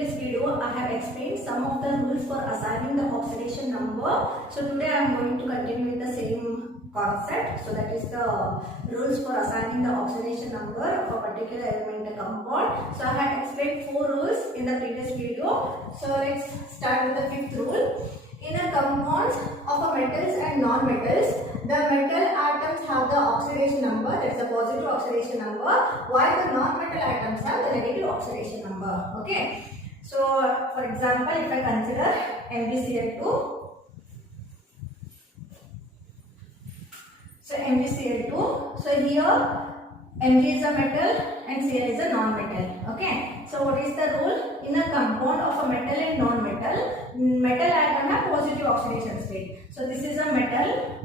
previous video, I have explained some of the rules for assigning the oxidation number. So today I am going to continue with the same concept. So that is the rules for assigning the oxidation number of a particular elemental compound. So I have explained 4 rules in the previous video. So let's start with the 5th rule. In the compounds of a metals and non-metals, the metal atoms have the oxidation number, that is the positive oxidation number, while the non-metal atoms have the negative oxidation number. Okay. So, for example, if I consider MgCl2, so MgCl2, so here Mg is a metal and Cl is a non-metal. Okay. So, what is the rule? In a compound of a metal and non-metal, metal atom have positive oxidation state. So, this is a metal.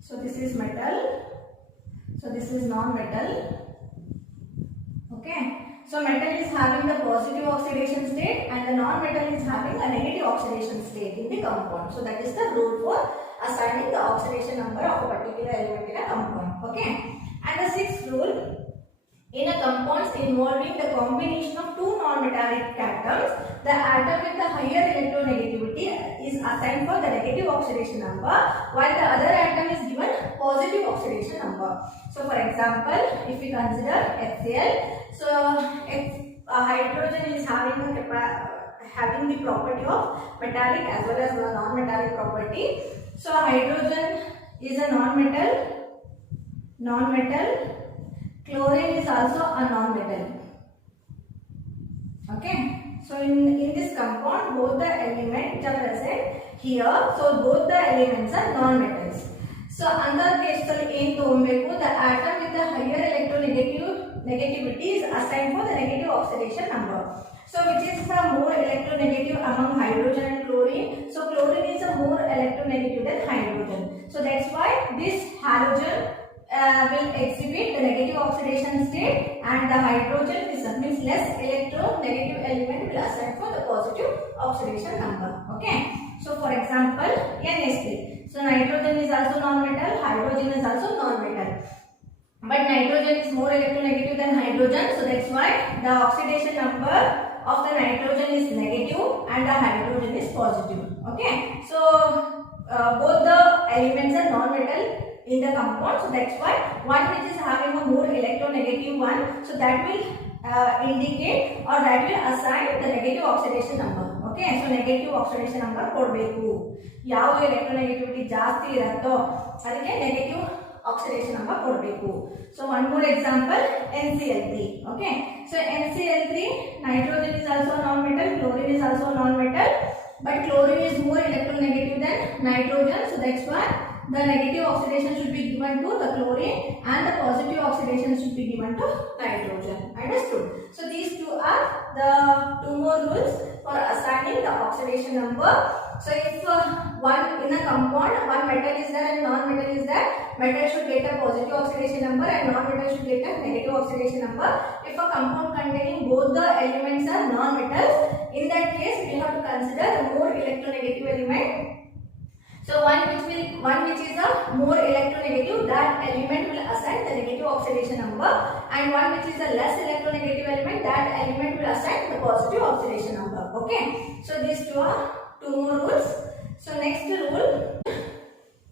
So, this is metal. So, this is non-metal. Okay. So, metal is having the positive oxidation state and the non-metal is having a negative oxidation state in the compound. So, that is the rule for assigning the oxidation number of a particular element in a compound. Okay. And the 6th rule, in a compounds involving the combination of two non-metallic atoms, the atom with the higher electronegativity is assigned for the negative oxidation number, while the other atom is given positive oxidation number. So, for example, if we consider HCl, so hydrogen is having the property of metallic as well as the non-metallic property. So, hydrogen is a non-metal. Chlorine is also a non-metal. Okay. So, in this compound, both the elements are present here. So, both the elements are non-metals. So, under case the atom with the higher electronegativity is assigned for the negative oxidation number. So, which is the more electronegative among hydrogen and chlorine? So, chlorine is a more electronegative than hydrogen. So, that's why this halogen will exhibit the negative oxidation state, and the hydrogen is means less electronegative element will assign for the positive oxidation number. Okay. So, for example, NH3. So, nitrogen is also non-metal, hydrogen is also non-metal. But nitrogen is more electronegative than hydrogen. So, that's why the oxidation number of the nitrogen is negative and the hydrogen is positive. Okay. So, both the elements are non-metal in the compound. So, that's why one which is having a more electronegative one, so that will indicate or that will assign the negative oxidation number. Okay. So, negative oxidation number ಕೊಡಬೇಕು. ಯಾವ electronegativity ಜಾಸ್ತಿ ಇರುತ್ತೋ ಅದಕ್ಕೆ negative oxidation number ಕೊಡಬೇಕು. So, one more example, NCl3. Okay. So, NCl3, nitrogen is also non-metal, chlorine is also non-metal, but chlorine is more electronegative than nitrogen. So, that's why the negative oxidation should be given to the chlorine and the positive oxidation should be given to nitrogen. Understood? So, these two are the 2 more rules for assigning the oxidation number. So, if one in a compound, one metal is there and non-metal is there, metal should get a positive oxidation number and non-metal should get a negative oxidation number. If a compound containing both the elements are non-metals, in that case we have to consider the more electronegative element. So, one which is a more electronegative, that element will assign the negative oxidation number, and one which is a less electronegative element, that element will assign the positive oxidation number. Okay. So, these two are 2 more rules. So, next rule,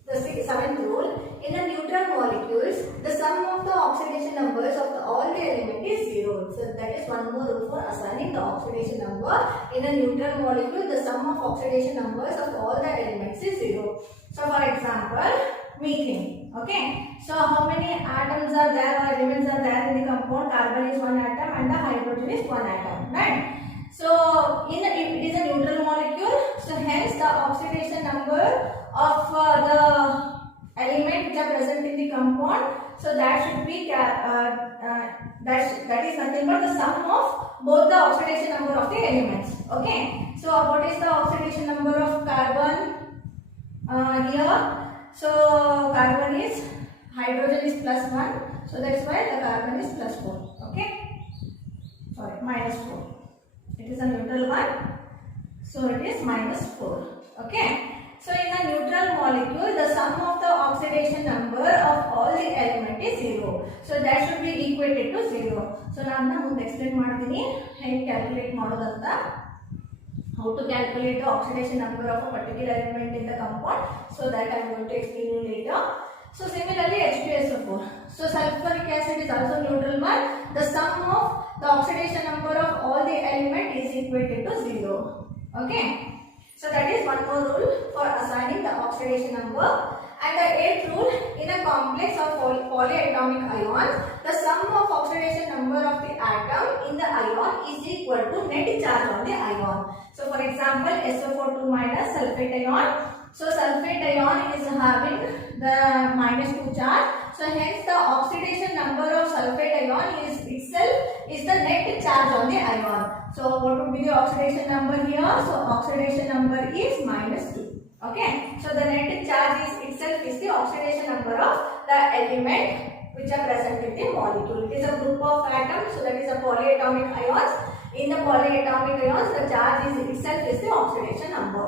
the 7th rule, in the neutral molecules, the sum of the oxidation numbers of all the elements is 0. So, that is one more rule for assigning the oxidation number. In a neutral molecule, the sum of oxidation numbers of all the elements is 0. So, for example, methane. Okay. So, how many atoms are there or elements are there in the compound? Carbon is 1 atom and the hydrogen is 1 atom. Right. So, if it is a neutral molecule, so hence the oxidation number of the element which are present in the compound, so that should be that is nothing but the sum of both the oxidation number of the elements. Okay. So, what is the oxidation number of carbon here? So, carbon is, hydrogen is +1, so that's why the carbon is +4. Okay. Sorry, -4. It is a neutral one, so it is -4. Okay. So in a neutral molecule, the sum of the oxidation number of all the element is 0. So that should be equated to 0. So ನಾನು ಮುಂದೆ explain ಮಾಡ್ತೀನಿ ಹೇಗೆ calculate ಮಾಡೋದಂತ. How to calculate the oxidation number of a particular element in the compound. So that I am going to explain you later. So similarly H2SO4. So sulfuric acid is also neutral one. The sum of the oxidation number of all the element is equated to 0. Okay. So that is one more rule for assigning the oxidation number. And the eighth rule, in a complex of polyatomic ions, the sum of oxidation number of the atom in the ion is equal to net charge on the ion. So for example, SO42 minus sulfate ion. So sulfate ion is having the -2 charge. So hence the oxidation number of sulfate ion is itself is the net charge on the ion. So what would be the oxidation number here? So oxidation number is -2. Okay. So the net charge is itself is the oxidation number of the element which are present in the molecule. It is a group of atoms. So that is a polyatomic ions. In the polyatomic ions, the charge is itself is the oxidation number.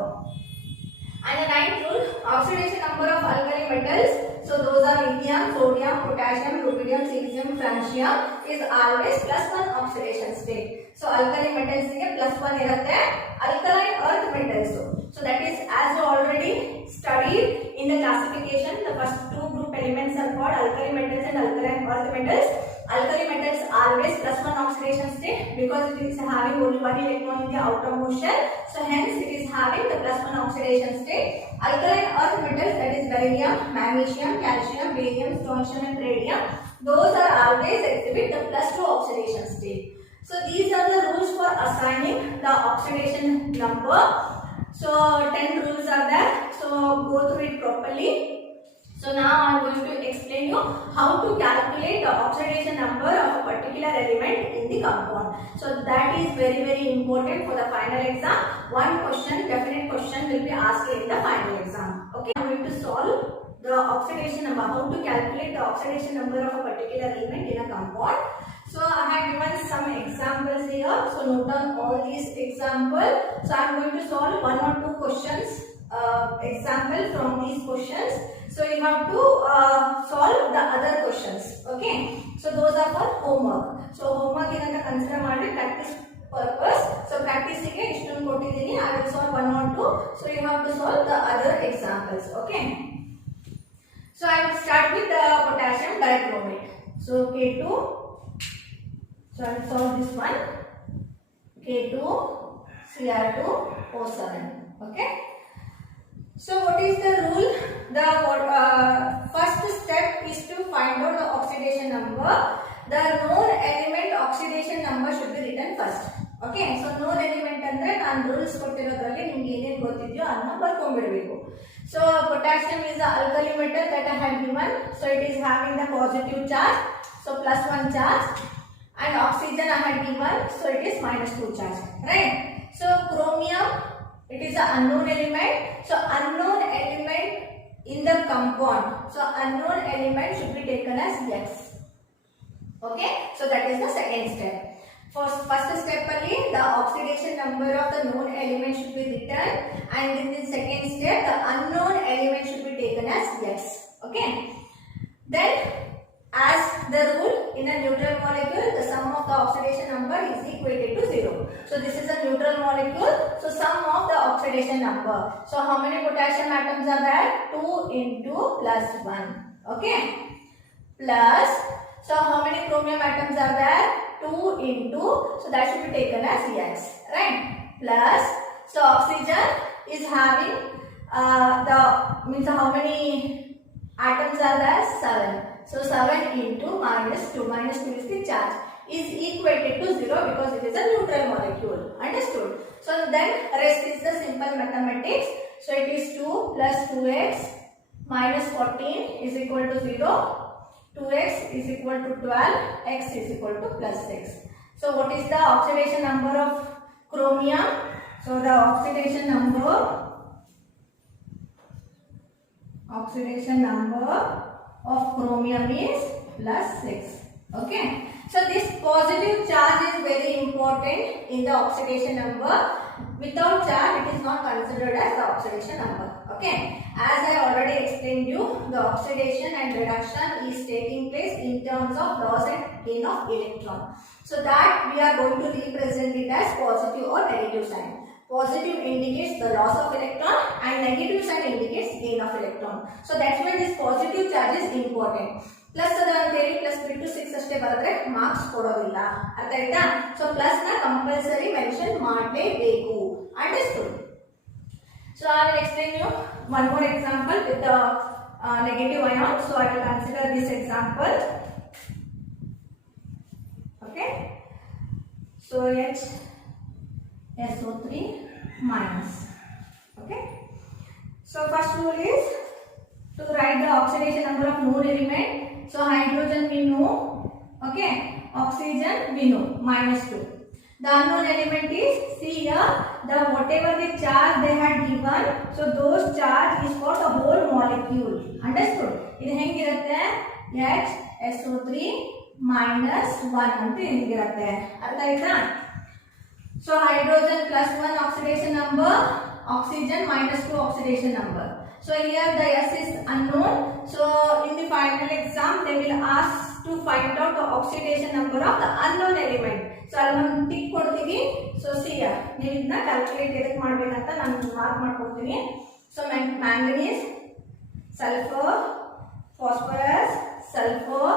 And the ninth rule, oxidation number of alkali metals. So those are lithium, sodium, potassium, rubidium, cesium, francium is always +1 oxidation state. So alkali metals ಗೆ +1 ಇರುತ್ತೆ. Alkaline earth metals. So that is as you already studied in the classification, the first two group elements are called alkali metals and alkaline earth metals. Alkali metals always +1 oxidation state because it is having only one electron in the outermost shell. So hence it is having the +1 oxidation state. Alkaline earth metals, that is beryllium, magnesium, calcium, barium, strontium and radium, those are always exhibit the +2 oxidation state. So these are the rules for assigning the oxidation number. So 10 rules are there. So go through it properly. So now I am going to explain you how to calculate the oxidation number of a particular element in the compound. So that is very important for the final exam. One question, definite question will be asked in the final exam. Okay, I am going to solve the oxidation number, how to calculate the oxidation number of a particular element in a compound. So I have given some examples here. So note down all these examples. So I am going to solve one or two questions, example from these questions. So you have to solve the other questions. Okay. So those are for homework. So homework is consider practice purpose. So practice ಗೆ ಇಷ್ಟೊಂದು ಕೊಟ್ಟಿದ್ದೀನಿ. I will solve one or two. So you have to solve the other examples. Okay. So I will start with the potassium dichromate. So K2. So I will solve this one. K2Cr2O7. Okay. So what is the rule? The first step is to find out the oxidation number. The known element oxidation number should be written first. Okay. So known element ಅಂದ್ರೆ ನಾನು rules ಕೊಟ್ಟಿರೋದ್ರಲ್ಲಿ ನಿಮಗೆ ಏನೇನು ಗೊತ್ತಿದೆಯೋ ಅದನ್ನ ಬರ್ಕೊಂಡ್ಬಿಡಬೇಕು. So potassium is the alkali metal that I had given. So it is having the positive charge. So +1 charge. And oxygen I had given. So it is -2 charge. Right. So chromium, it is an unknown element. So unknown element in the compound. So unknown element should be taken as X. Okay. So that is the second step. First step only the oxidation number of the known element should be written, and in the second step the unknown element should be taken as X. Okay. Then as the rule, in a neutral molecule, the sum of the oxidation number is equated to 0. So this is a neutral molecule. So sum of the oxidation number. So how many potassium atoms are there? 2 into +1. Okay. Plus. So how many chromium atoms are there? 2 into. So that should be taken as X. Right. Plus. So oxygen is having the means how many atoms are there? 7. So 7 into -2. -2 is the charge. Is equated to 0 because it is a neutral molecule. Understood? So then rest is the simple mathematics. So it is 2 plus 2x minus 14 is equal to 0. 2x is equal to 12. X is equal to +6. So what is the oxidation number of chromium? So the oxidation number of chromium is +6. Okay. So this positive charge is very important in the oxidation number. Without charge, it is not considered as the oxidation number. Okay. As I already explained you, the oxidation and reduction is taking place in terms of loss and gain of electron. So that we are going to represent it as positive or negative sign. Positive indicates the loss of electron and negative sign indicates gain of electron. So that's why this positive charge is important. Plus adanteri plus biಟ್ಟು 6 ಅಷ್ಟೇ ಬರೆದ್ರೆ marks ಕೊಡೋದಿಲ್ಲ. ಅರ್ಥ ಆಯ್ತಾ? So plus ನ compulsory mention ಮಾಡಲೇಬೇಕು. Understood? So I will explain you one more example with the negative ion. So I will consider this example. Okay. So SO3 minus. Okay. So first rule is to write the oxidation number of known element. So hydrogen we know. Okay. Oxygen we know -2. The unknown element is, see here, the whatever the charge they had given, so those charge is for the whole molecule. Understood? ಇದು ಹೆಂಗಿರುತ್ತೆ? SO3 -1 ಅಂತ ಹೆಂಗಿರುತ್ತೆ? ಅರ್ಥ ಆಯ್ತಾ? So hydrogen +1 oxidation number, oxygen -2 oxidation number. So here the S is unknown. So in the final exam they will ask to find out the oxidation number of the unknown element. So ಅಲ್ಲಿ ಒಂದು tick ಕೊಡ್ತೀವಿ. So C ನೀವು ಇದನ್ನ calculate ಎದಕ್ಕೆ ಮಾಡಬೇಕಂತ ನಾನು mark ಮಾಡ್ಕೊಡ್ತೀನಿ. So manganese, sulphur, phosphorus, sulphur,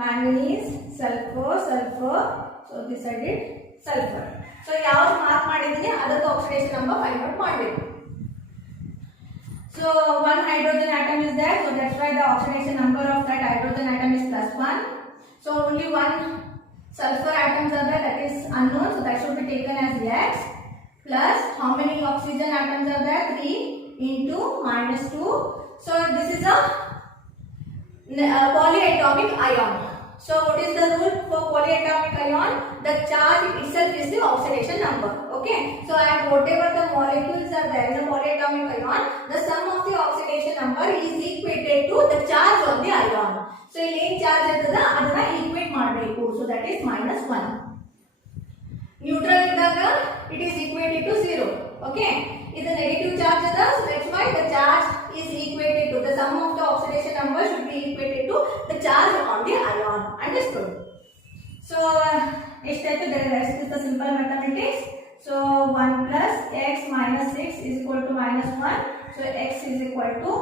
manganese, sulphur, sulphur. So this I did sulphur. So ಯಾವ್ದು ಮಾರ್ಕ್ ಮಾಡಿದ್ದೀನಿ ಅದಕ್ಕೆ ಆಕ್ಸಿಡೇಷನ್ ನಂಬರ್ ಫೈಂಡ್ ಔಟ್ ಮಾಡಬೇಕು. So one hydrogen atom is there, so that's why the oxidation number of that hydrogen atom is +1. So only one sulfur atoms are there, that is unknown, so that should be taken as X. Plus how many oxygen atoms are there? 3 into -2. So this is a polyatomic ion. So what is the rule for polyatomic ion? The charge itself is the oxidation number. Okay. So and whatever the molecules are there in the polyatomic ion, the sum of the oxidation number is equated to the charge of the ion. So ಇಲ್ಲಿ ಏನು charge ಇರ್ತದ ಅದನ್ನ equate ಮಾಡಬೇಕು. So that is -1. Neutral ಇದ್ದಾಗ it is equated to 0. Okay. ಇದು negative charge ಅದ, so that's why the charge is equated to the sum of the oxidation number should be equated to the charge on the ion. Understood? So ಎಷ್ಟಾಯ್ತು? The rest is the simple mathematics. So 1 plus x minus 6 is equal to -1. So x is equal to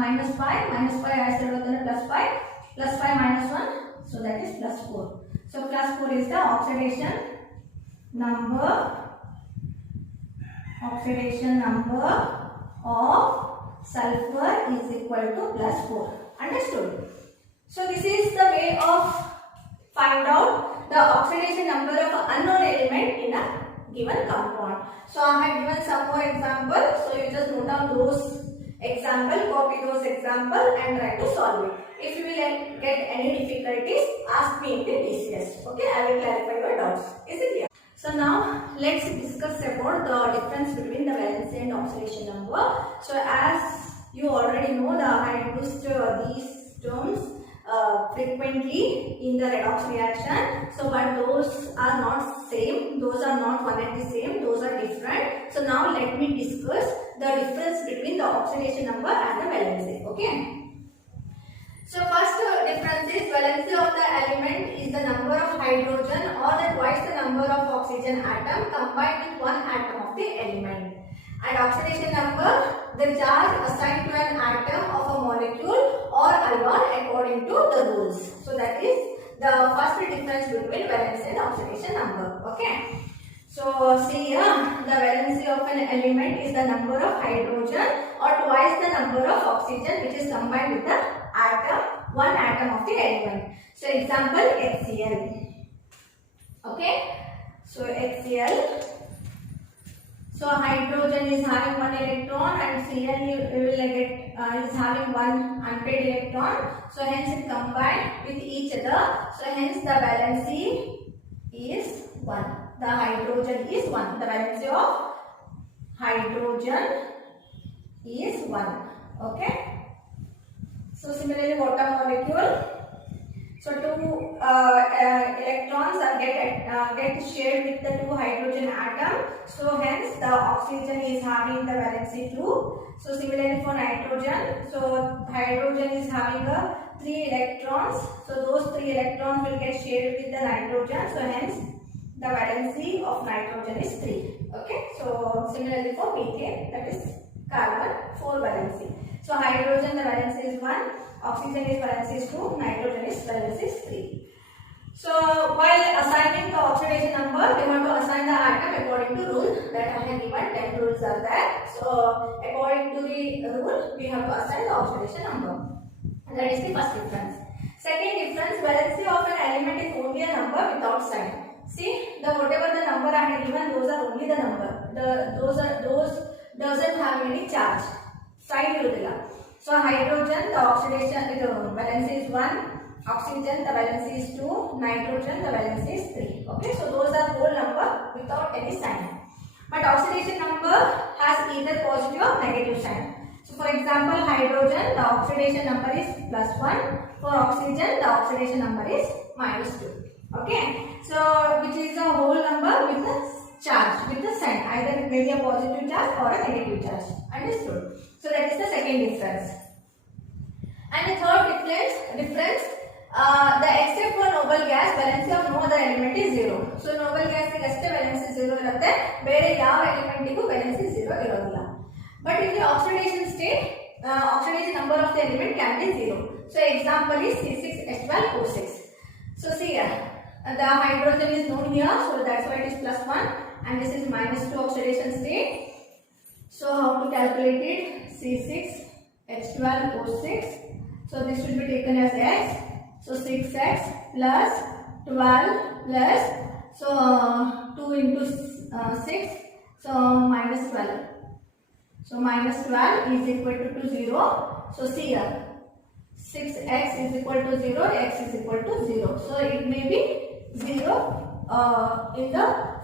-5. -5 as said +5. +5 -1. So that is +4. So +4 is the oxidation number. Oxidation number of sulfur is equal to +4. Understood? So this is the way of find out the oxidation number of unknown element in a given compound. So I have given some more examples. So you just note down those example, copy those example and try to solve it. If you will get any difficulties, ask me in the TCS. Okay, I will clarify your doubts. Is it clear? So now let's discuss about the difference between the valency and oxidation number. So as you already know, I have used these terms frequently in the redox reaction. So but those are not same, those are not one and the same, those are different. So now let me discuss the difference between the oxidation number and the valency. Okay. So first difference is valency of the element is the number of hydrogen or the twice the number of oxygen atom combined with one atom of the element. And oxidation number, the charge assigned to an atom of a molecule or ion according to the rules. So that is the first difference between valency and oxidation number. Okay. So see here, the valency of an element is the number of hydrogen or twice the number of oxygen which is combined with the atom, one atom of the element. So example HCl. Okay. So HCl. So hydrogen is having one electron and Cl will get is having one unpaired electron. So hence it combined with each other. So hence the valency is 1. The hydrogen is 1. The valency of hydrogen is 1. Okay. So similarly water molecule. So two electrons get shared with the two hydrogen atom. So hence the oxygen is having the valency 2. So similarly for nitrogen, so hydrogen is having a 3 electrons. So those 3 electrons will get shared with the nitrogen. So hence the valency of nitrogen is 3. Okay. So similarly for methane, that is carbon, 4 valency. So hydrogen the valency is 1, oxygen is valency is 2, nitrogen is valency is 3. So while assigning the oxidation number, we want to assign the atom according to rule that I have given. 10 rules are there. So according to the rule, we have to assign the oxidation number. And that is the first difference. Second difference, valency of an element is only a number without sign. See, whatever the number I have given, those are only the number. Those doesn't have any charge. Sign irudilla. So hydrogen, the oxidation, the valency is 1. Oxygen, the valency is 2. Nitrogen, the valency is 3. Okay, so those are whole number without any sign. But oxidation number has either positive or negative sign. So for example, hydrogen, the oxidation number is +1. For oxygen, the oxidation number is -2. Okay, so which is a whole number with a charge, with a sign, either maybe a positive charge or a negative charge. Understood? So that is the second difference. And the third difference, the except for noble gas, valency of no other element is 0. So noble gas is just valency 0 irutte, bere yav element igu valency 0 irodilla. But in the oxidation state, oxidation number of the element can be 0. So example is C6H12O6. So see here, the hydrogen is known here, so that's why it is +1, and this is -2 oxidation state. So how to calculate it? C6H12O6. So this should be taken as X. So 6X plus 12 plus, so 2 into 6, so -12. So -12 is equal to 0. So see here, 6x is equal to 0, x is equal to 0. So it may be 0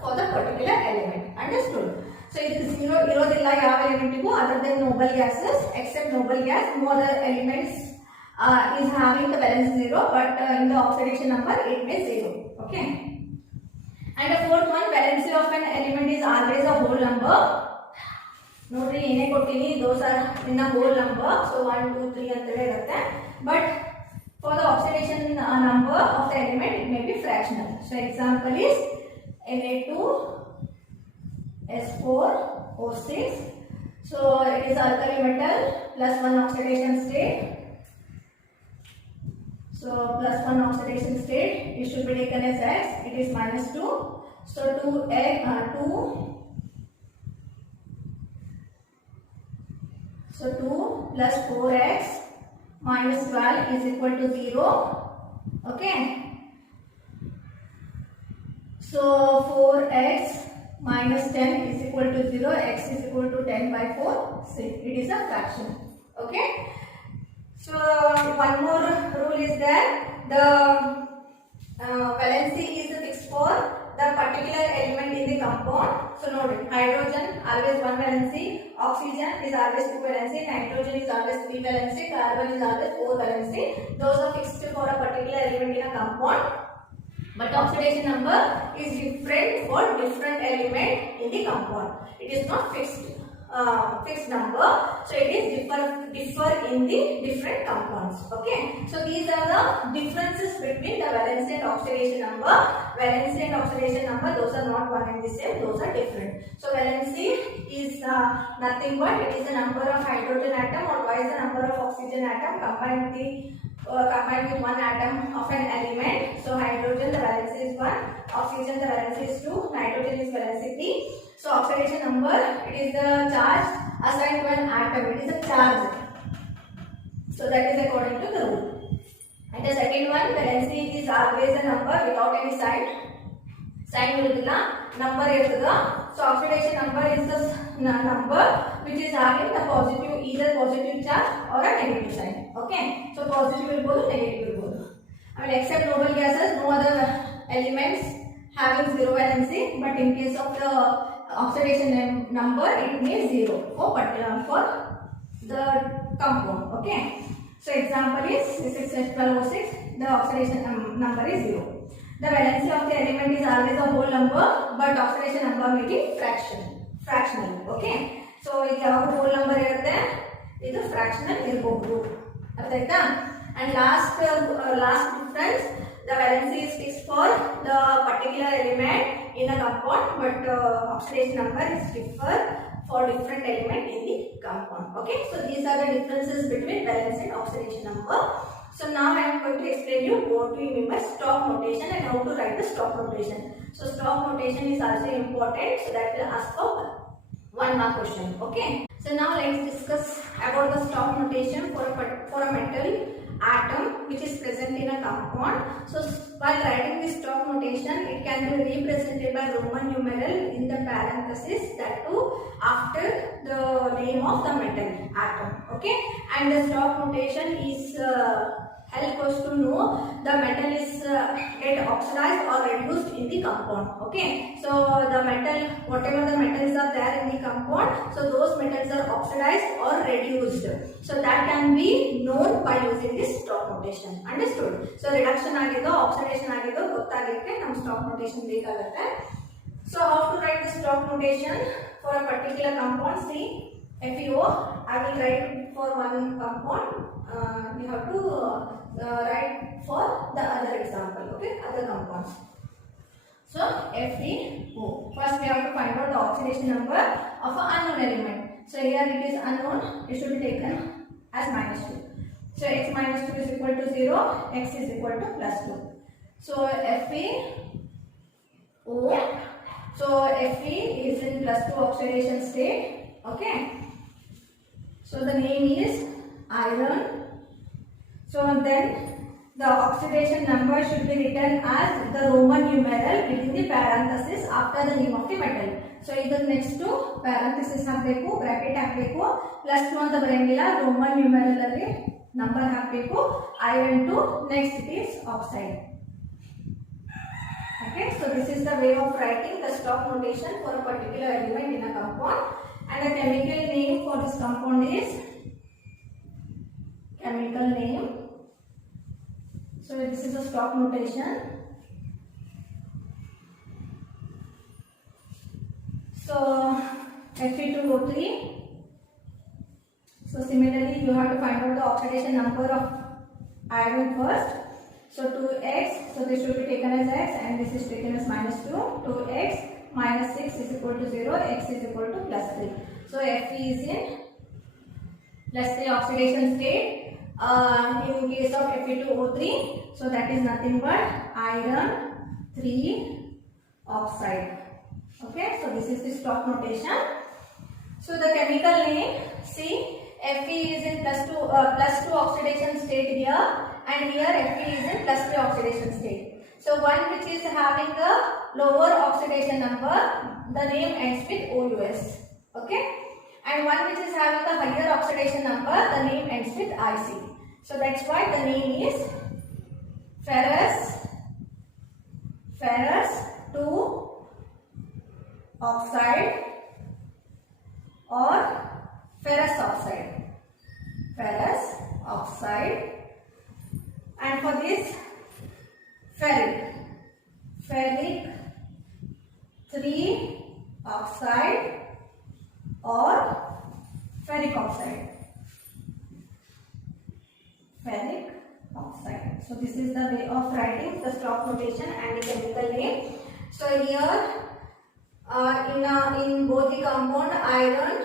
for the particular element. Understood? So it is 0 irodilla yav element other than noble gases. Except noble gas, no other elements is having the valence 0, but in the oxidation number it may 0. Okay. And the fourth one, valency of an element is always a whole number. Nodri ene kottini, those are in a whole number. So 1, 2, 3 antade irutte. But for the oxidation number of the element, it may be fractional. So example is Na2S4O6. So it is alkali metal +1 oxidation state. So +1 oxidation state, it should be taken as X. It is -2. So 2 plus 4x minus 12 is equal to 0. Okay. So 4x minus 10 is equal to 0. X is equal to 10 by 4. So it is a fraction. Okay. So one more rule is there. The valency is fixed for the particular element in the compound. So note it. Hydrogen always 1 valency, oxygen is always 2 valency, nitrogen is always 3 valency, carbon is always 4 valency. Those are fixed for a particular element in a compound. But oxidation number is different for different element in the compound. It is not fixed number, so it is differ in the different compounds. Okay, so these are the differences between the valency and oxidation number. Valency and oxidation number, those are not one and the same, those are different. So valency is nothing but it is the number of hydrogen atom or twice the number of oxygen atom combined with one atom of an element. So hydrogen, the valency is 1, oxygen, the valency is 2, nitrogen is valency 3. So oxidation number, it is the charge assigned to an atom. It is a charge. So that is according to the rule. And the second one, valency is always a number without any sign. Sign irudilla, number irudilla. So oxidation number is the number which is having the positive, either positive charge or a negative sign. Okay. So positive irbodu, negative irbodu. I mean, except noble gases, no other elements having 0 valency. But in case of the oxidation number, it means 0 for the compound. Okay. So example is C6H12O6. the oxidation number is 0. The valency of the element is always a whole number, but oxidation number may be fractional. Okay. So ಇದು ಯಾವ whole number ಇರುತ್ತೆ, ಇದು fractional ಇರಬಹುದು. ಅರ್ಥ ಆಯ್ತಾ? And last difference, the valency is fixed for the particular element in a compound, but oxidation number is different for different element in the compound. Okay, so these are the differences between valence and oxidation number. So now I am going to explain you what we mean by Stokes notation and how to write the Stokes notation. So Stokes notation is also important, so that will ask for 1 mark question. Okay, so now let's discuss about the Stokes notation for a metal atom which is present in a compound. So while writing this Stokes notation, it can be represented by Roman numeral in the parenthesis, that too after the name of the metal atom. Okay, and the Stokes notation is help us to know the metal is get oxidized or reduced in the compound. Okay, so the metal, whatever the metals are there in the compound, so those metals are oxidized or reduced. So that can be known by using this Stokes notation. Understood? So reduction ಆಗಿದ್ದು oxidation ಆಗಿದ್ದು ಗೊತ್ತಾಗಲಿಕ್ಕೆ ನಮ್ಮ Stokes notation ಬೇಕಾಗುತ್ತೆ. So how to write the Stokes notation for a particular compound? See, FeO, I will write for one compound. We have to write for the other example. Okay, other compounds. So FeO. First we have to find out the oxidation number of an unknown element. So here it is unknown. It should be taken as -2. So x minus 2 is equal to 0. X is equal to +2. So FeO. So Fe is in +2 oxidation state. Okay. So the name is iron. So then the oxidation number should be written as the Roman numeral within the parenthesis after the name of the metal. So either next to parenthesis ಹಾಕಬೇಕು, bracket ಹಾಕಬೇಕು, +2 ಅಂತ ಬರೆಯಂಗಿಲ್ಲ, Roman numeral ಅಲ್ಲಿ number ಹಾಕಬೇಕು, iron to next it is oxide. Okay, so this is the way of writing the Stokes notation for a particular element in a compound, and the chemical name for this compound is chemical name. So this is a Stokes notation. So Fe2O3. So similarly you have to find out the oxidation number of iron first. So 2x, so this should be taken as x and this is taken as -2. 2x minus 6 is equal to 0, x is equal to +3. So Fe is in +3 oxidation state. In case of Fe2O3, so that is nothing but iron 3 oxide. Okay, so this is the Stokes notation. So the chemical name, see, Fe is in +2 oxidation state here, and here Fe is in +3 oxidation state. So one which is having a lower oxidation number, the name ends with OUS. Okay, and one which is having a higher oxidation number, the name ends with IC. So that's why the name is ferrous 2 oxide or ferrous oxide. And for this, ferric 3 oxide or ferric oxide. So this is the way of writing the Stokes notation and the chemical name. So here in both the compound, iron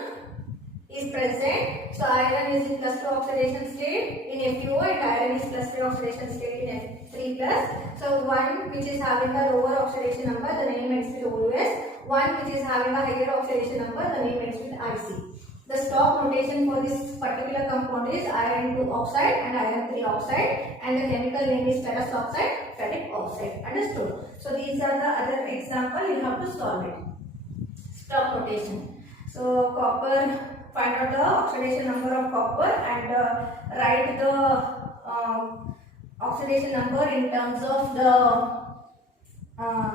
is present. So iron is in +2 oxidation state in FeO, and iron is +3 oxidation state in F3+. So one which is having a lower oxidation number, the name ends with OUS. One which is having a higher oxidation number, the name ends with IC. The Stokes notation for this particular compound is iron 2 oxide and iron 3 oxide, and the chemical name is ferrous oxide, ferric oxide. Understood? So these are the other example, you have to solve it. Stokes notation. So copper, find out the oxidation number of copper and write the oxidation number in terms of the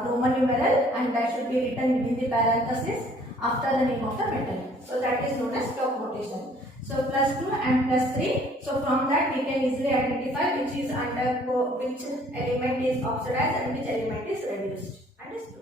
Roman numeral, and that should be written within the parenthesis after the name of the metal. So that is known as Stokes notation. So plus 2 and plus 3. So from that we can easily identify which is which element is oxidized and which element is reduced. Understood?